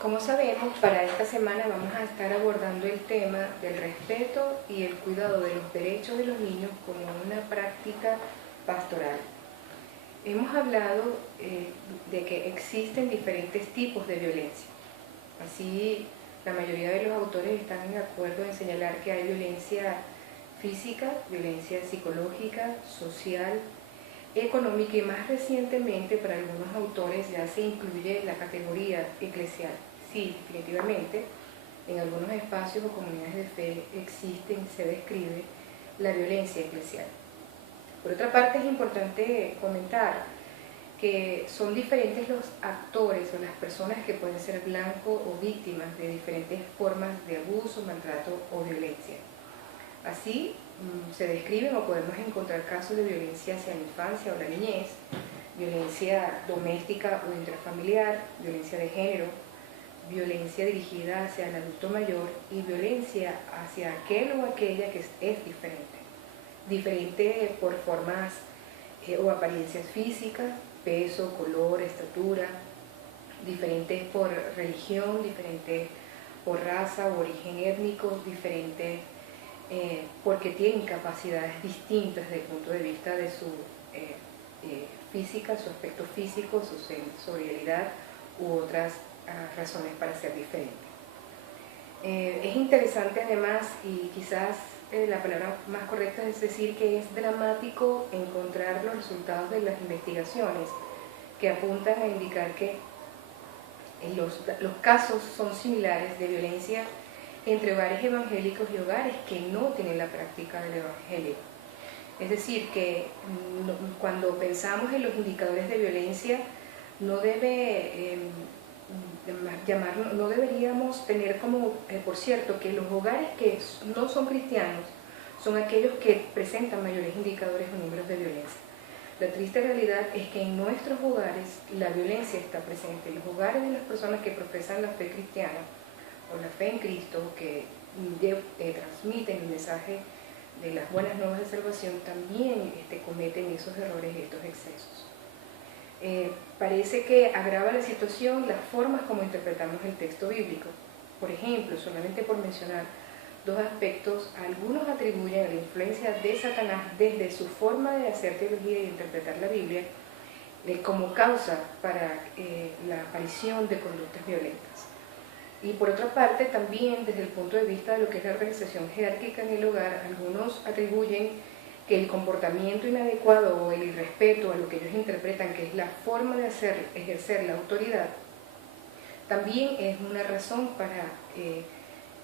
Como sabemos, para esta semana vamos a estar abordando el tema del respeto y el cuidado de los derechos de los niños como una práctica pastoral. Hemos hablado de que existen diferentes tipos de violencia. Así, la mayoría de los autores están de acuerdo en señalar que hay violencia física, violencia psicológica, social, económica y más recientemente para algunos autores ya se incluye la categoría eclesial. Sí, definitivamente, en algunos espacios o comunidades de fe se describe la violencia eclesial. Por otra parte, es importante comentar que son diferentes los actores o las personas que pueden ser blanco o víctimas de diferentes formas de abuso, maltrato o violencia. Así, se describen o podemos encontrar casos de violencia hacia la infancia o la niñez, violencia doméstica o intrafamiliar, violencia de género, violencia dirigida hacia el adulto mayor y violencia hacia aquel o aquella que es diferente. Diferente por formas o apariencias físicas, peso, color, estatura, diferentes por religión, diferentes por raza o origen étnico, diferentes porque tienen capacidades distintas desde el punto de vista de su física, su aspecto físico, su sensorialidad u otras razones para ser diferentes. Es interesante además, y quizás la palabra más correcta es decir que es dramático encontrar los resultados de las investigaciones que apuntan a indicar que los casos son similares de violencia entre hogares evangélicos y hogares que no tienen la práctica del evangelio. Es decir, que cuando pensamos en los indicadores de violencia, no deberíamos tener como por cierto que los hogares que no son cristianos son aquellos que presentan mayores indicadores o números de violencia. La triste realidad es que en nuestros hogares la violencia está presente. En los hogares de las personas que profesan la fe cristiana o la fe en Cristo, que transmiten el mensaje de las buenas nuevas de salvación, también cometen esos errores y estos excesos. Parece que agrava la situación las formas como interpretamos el texto bíblico. Por ejemplo, solamente por mencionar dos aspectos, algunos atribuyen a la influencia de Satanás desde su forma de hacer teología y de interpretar la Biblia como causa para la aparición de conductas violentas. Y por otra parte, también desde el punto de vista de lo que es la organización jerárquica en el hogar, algunos atribuyen que el comportamiento inadecuado o el irrespeto a lo que ellos interpretan que es la forma de ejercer la autoridad, también es una razón para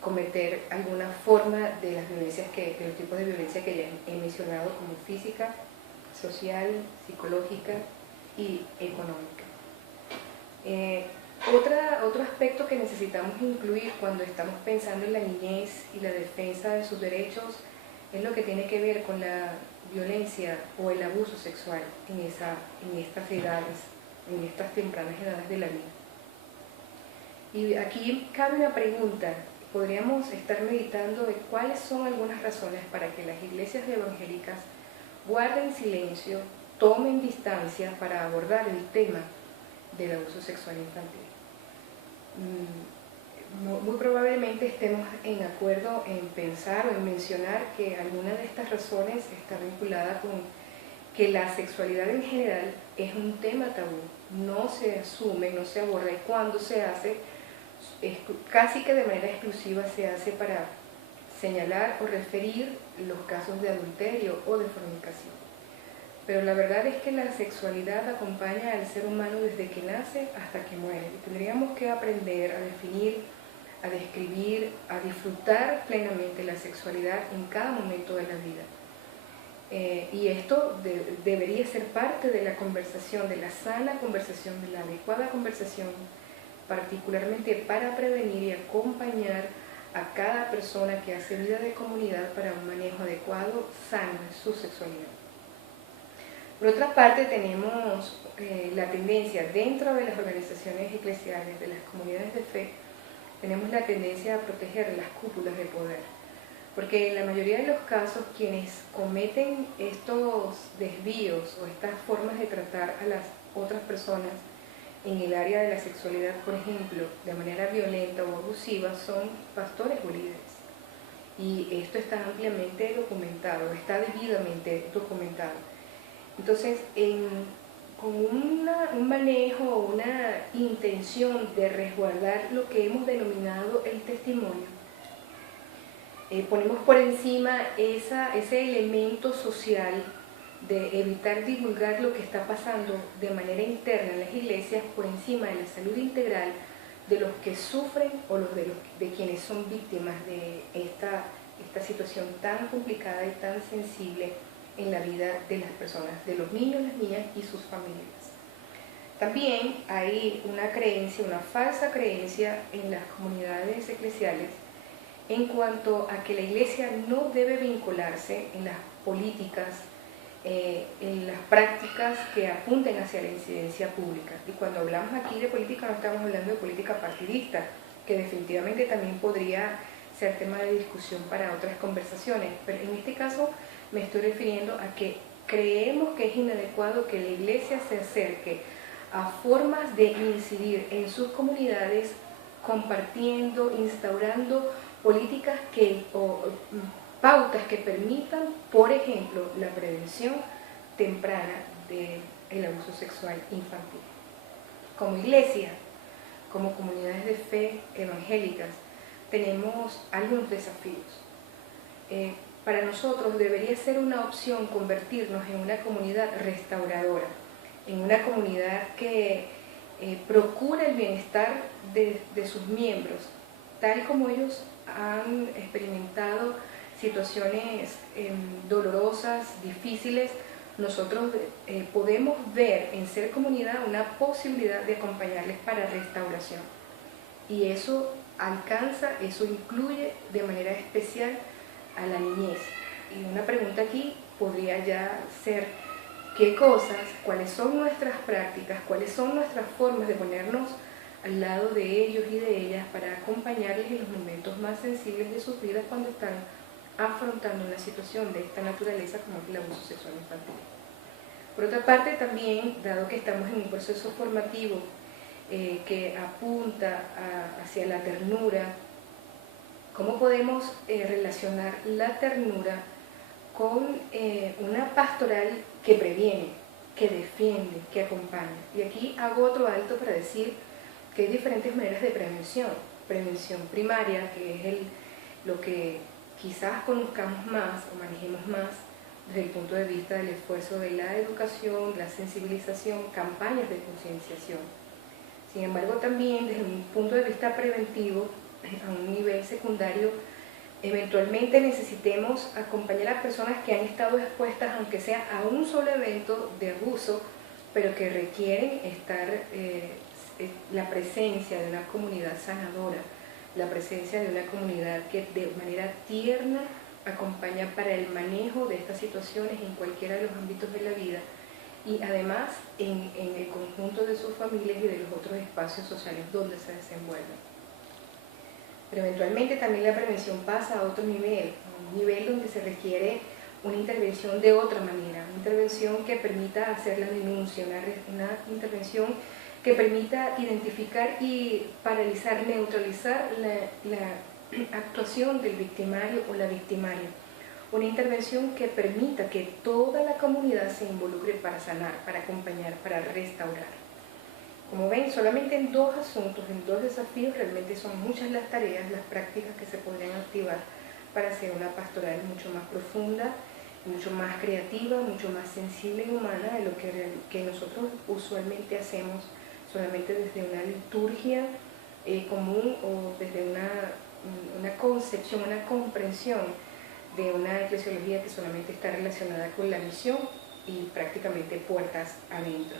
cometer alguna forma de las violencias de los tipos de violencia que ya he mencionado, como física, social, psicológica y económica. Otro aspecto que necesitamos incluir cuando estamos pensando en la niñez y la defensa de sus derechos es lo que tiene que ver con la violencia o el abuso sexual en estas edades, en estas tempranas edades de la vida. Y aquí cabe una pregunta. Podríamos estar meditando de cuáles son algunas razones para que las iglesias evangélicas guarden silencio, tomen distancia para abordar el tema del abuso sexual infantil. Muy probablemente estemos en acuerdo en pensar o en mencionar que alguna de estas razones está vinculada con que la sexualidad en general es un tema tabú, no se asume, no se aborda, y cuando se hace, casi que de manera exclusiva se hace para señalar o referir los casos de adulterio o de fornicación. Pero la verdad es que la sexualidad acompaña al ser humano desde que nace hasta que muere. Y tendríamos que aprender a definir, a describir, a disfrutar plenamente la sexualidad en cada momento de la vida. Y esto debería ser parte de la conversación, de la sana conversación, de la adecuada conversación, particularmente para prevenir y acompañar a cada persona que hace vida de comunidad para un manejo adecuado, sano de su sexualidad. Por otra parte, tenemos la tendencia dentro de las organizaciones eclesiales, de las comunidades de fe, tenemos la tendencia a proteger las cúpulas de poder. Porque en la mayoría de los casos quienes cometen estos desvíos o estas formas de tratar a las otras personas en el área de la sexualidad, por ejemplo, de manera violenta o abusiva, son pastores o líderes. Y esto está ampliamente documentado, está debidamente documentado. Entonces, con un manejo, una intención de resguardar lo que hemos denominado el testimonio, ponemos por encima ese elemento social de evitar divulgar lo que está pasando de manera interna en las iglesias por encima de la salud integral de los que sufren o de quienes son víctimas de esta situación tan complicada y tan sensible en la vida de las personas, de los niños, las niñas y sus familias. También hay una creencia, una falsa creencia en las comunidades eclesiales en cuanto a que la iglesia no debe vincularse en las políticas, en las prácticas que apunten hacia la incidencia pública. Y cuando hablamos aquí de política no estamos hablando de política partidista, que definitivamente también podría ser tema de discusión para otras conversaciones, pero en este caso me estoy refiriendo a que creemos que es inadecuado que la iglesia se acerque a formas de incidir en sus comunidades compartiendo, instaurando políticas o pautas que permitan, por ejemplo, la prevención temprana del abuso sexual infantil. Como iglesia, como comunidades de fe evangélicas, tenemos algunos desafíos. Para nosotros debería ser una opción convertirnos en una comunidad restauradora, en una comunidad que procura el bienestar de sus miembros, tal como ellos han experimentado situaciones dolorosas, difíciles. Nosotros podemos ver en ser comunidad una posibilidad de acompañarles para restauración. Y eso eso incluye de manera especial a la niñez. Y una pregunta aquí podría ya ser: ¿qué cosas, cuáles son nuestras prácticas, cuáles son nuestras formas de ponernos al lado de ellos y de ellas para acompañarles en los momentos más sensibles de sus vidas cuando están afrontando una situación de esta naturaleza como es el abuso sexual infantil? Por otra parte, también, dado que estamos en un proceso formativo que apunta hacia la ternura, ¿cómo podemos relacionar la ternura con una pastoral que previene, que defiende, que acompaña? Y aquí hago otro alto para decir que hay diferentes maneras de prevención. Prevención primaria, que es lo que quizás conozcamos más o manejemos más desde el punto de vista del esfuerzo de la educación, de la sensibilización, campañas de concienciación. Sin embargo, también desde un punto de vista preventivo, a un nivel secundario, eventualmente necesitemos acompañar a personas que han estado expuestas, aunque sea a un solo evento de abuso, pero que requieren estar la presencia de una comunidad sanadora, la presencia de una comunidad que de manera tierna acompaña para el manejo de estas situaciones en cualquiera de los ámbitos de la vida y además en el conjunto de sus familias y de los otros espacios sociales donde se desenvuelven. Pero eventualmente también la prevención pasa a otro nivel, un nivel donde se requiere una intervención de otra manera, una intervención que permita hacer la denuncia, una intervención que permita identificar y paralizar, neutralizar la actuación del victimario o la victimaria. Una intervención que permita que toda la comunidad se involucre para sanar, para acompañar, para restaurar. Como ven, solamente en dos asuntos, en dos desafíos, realmente son muchas las tareas, las prácticas que se podrían activar para hacer una pastoral mucho más profunda, mucho más creativa, mucho más sensible y humana de lo que nosotros usualmente hacemos solamente desde una liturgia común o desde una concepción, una comprensión de una eclesiología que solamente está relacionada con la misión y prácticamente puertas adentro.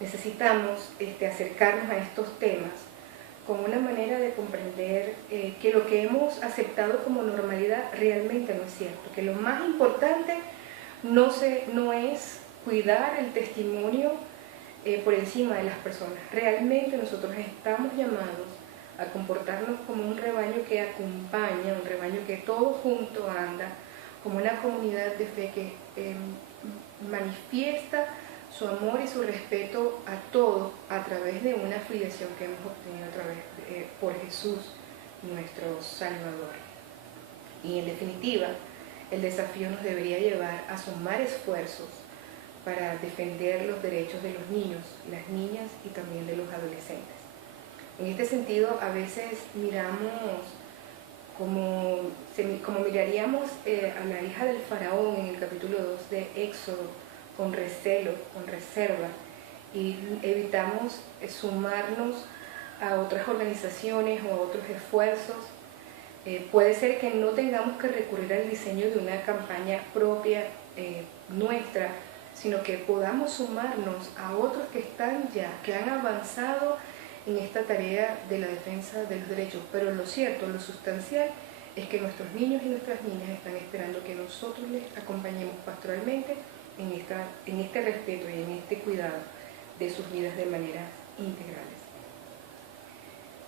Necesitamos acercarnos a estos temas con una manera de comprender que lo que hemos aceptado como normalidad realmente no es cierto, que lo más importante no es cuidar el testimonio por encima de las personas. Realmente nosotros estamos llamados a comportarnos como un rebaño que acompaña, un rebaño que todo junto anda, como una comunidad de fe que manifiesta su amor y su respeto a todos a través de una filiación que hemos obtenido por Jesús, nuestro Salvador. Y en definitiva, el desafío nos debería llevar a sumar esfuerzos para defender los derechos de los niños, las niñas y también de los adolescentes. En este sentido, a veces miramos como miraríamos a la hija del faraón en el capítulo 2 de Éxodo, con recelo, con reserva, y evitamos sumarnos a otras organizaciones o a otros esfuerzos. Puede ser que no tengamos que recurrir al diseño de una campaña propia nuestra, sino que podamos sumarnos a otros que están ya, que han avanzado en esta tarea de la defensa de los derechos. Pero lo cierto, lo sustancial, es que nuestros niños y nuestras niñas están esperando que nosotros les acompañemos pastoralmente en este respeto y en este cuidado de sus vidas de manera integrales.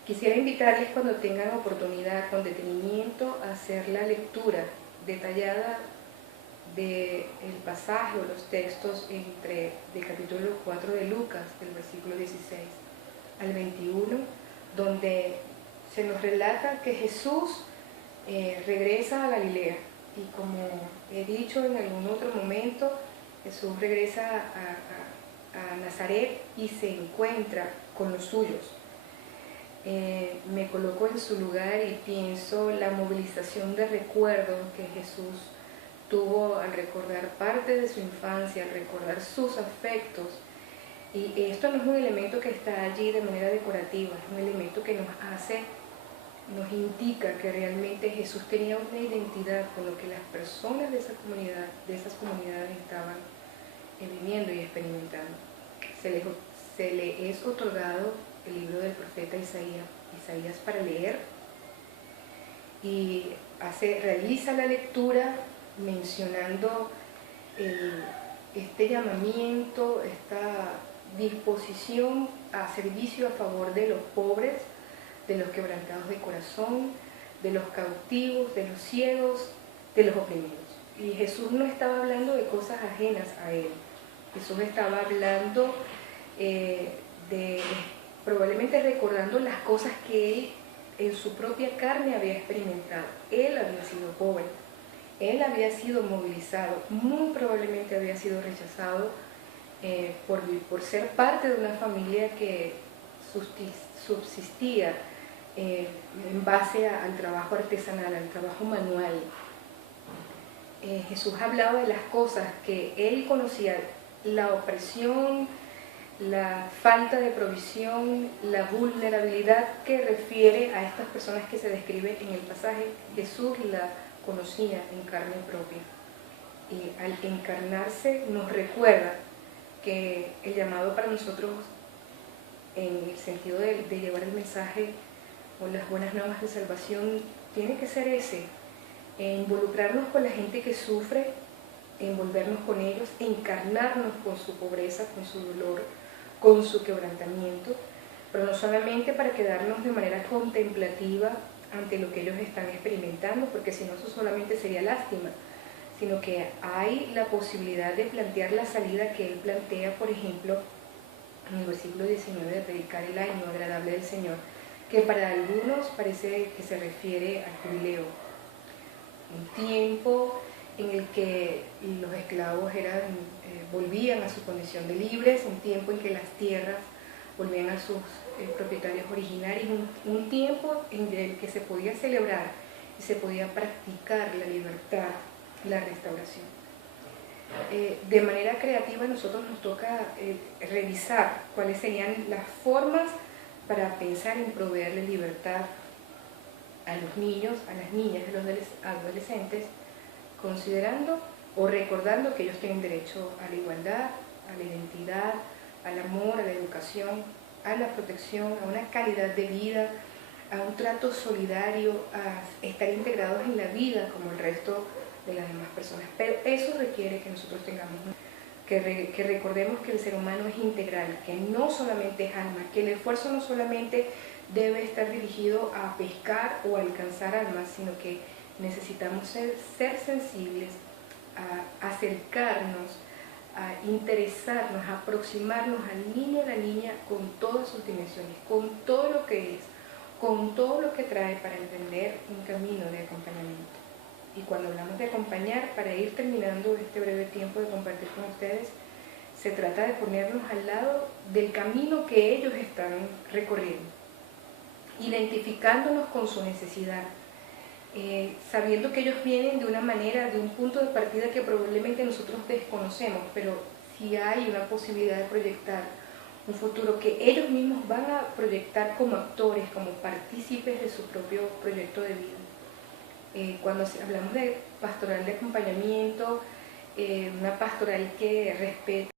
Quisiera invitarles, cuando tengan oportunidad, con detenimiento, a hacer la lectura detallada del pasaje o los textos del capítulo 4 de Lucas, del versículo 16 al 21, donde se nos relata que Jesús regresa a Galilea, y como he dicho en algún otro momento, Jesús regresa a Nazaret y se encuentra con los suyos. Me coloco en su lugar y pienso la movilización de recuerdos que Jesús tuvo al recordar parte de su infancia, al recordar sus afectos. Y esto no es un elemento que está allí de manera decorativa, es un elemento que nos indica que realmente Jesús tenía una identidad con lo que las personas de esas comunidades estaban viviendo y experimentando. Se le es otorgado el libro del profeta Isaías para leer, y realiza la lectura mencionando este llamamiento, esta disposición a servicio a favor de los pobres, de los quebrantados de corazón, de los cautivos, de los ciegos, de los oprimidos. Y Jesús no estaba hablando de cosas ajenas a él. Jesús estaba hablando probablemente recordando las cosas que él en su propia carne había experimentado. Él había sido pobre, él había sido movilizado, muy probablemente había sido rechazado por ser parte de una familia que subsistía en base al trabajo artesanal, al trabajo manual. Jesús hablaba de las cosas que él conocía: la opresión, la falta de provisión, la vulnerabilidad que refiere a estas personas que se describe en el pasaje. Jesús la conocía en carne propia, y al encarnarse nos recuerda que el llamado para nosotros, en el sentido de llevar el mensaje o las buenas nuevas de salvación, tiene que ser ese: involucrarnos con la gente que sufre, envolvernos con ellos, encarnarnos con su pobreza, con su dolor, con su quebrantamiento, pero no solamente para quedarnos de manera contemplativa ante lo que ellos están experimentando, porque si no, eso solamente sería lástima, sino que hay la posibilidad de plantear la salida que él plantea, por ejemplo, en el versículo 19 de predicar el año agradable del Señor, que para algunos parece que se refiere al jubileo, un tiempo en el que los esclavos volvían a su condición de libres, un tiempo en que las tierras volvían a sus propietarios originarios, un tiempo en el que se podía celebrar y se podía practicar la libertad y la restauración. De manera creativa, a nosotros nos toca revisar cuáles serían las formas para pensar en proveerle libertad a los niños, a las niñas, a los adolescentes, considerando o recordando que ellos tienen derecho a la igualdad, a la identidad, al amor, a la educación, a la protección, a una calidad de vida, a un trato solidario, a estar integrados en la vida como el resto de las demás personas. Pero eso requiere que nosotros que recordemos que el ser humano es integral, que no solamente es alma, que el esfuerzo no solamente debe estar dirigido a pescar o a alcanzar almas, sino que necesitamos ser sensibles a acercarnos a interesarnos, a aproximarnos al niño o la niña con todas sus dimensiones, con todo lo que es, con todo lo que trae para entender un camino de acompañamiento. Y cuando hablamos de acompañar, para ir terminando este breve tiempo de compartir con ustedes, se trata de ponernos al lado del camino que ellos están recorriendo, identificándonos con su necesidad, sabiendo que ellos vienen de una manera, de un punto de partida que probablemente nosotros desconocemos, pero si hay una posibilidad de proyectar un futuro que ellos mismos van a proyectar como actores, como partícipes de su propio proyecto de vida. Cuando hablamos de pastoral de acompañamiento, una pastoral que respeta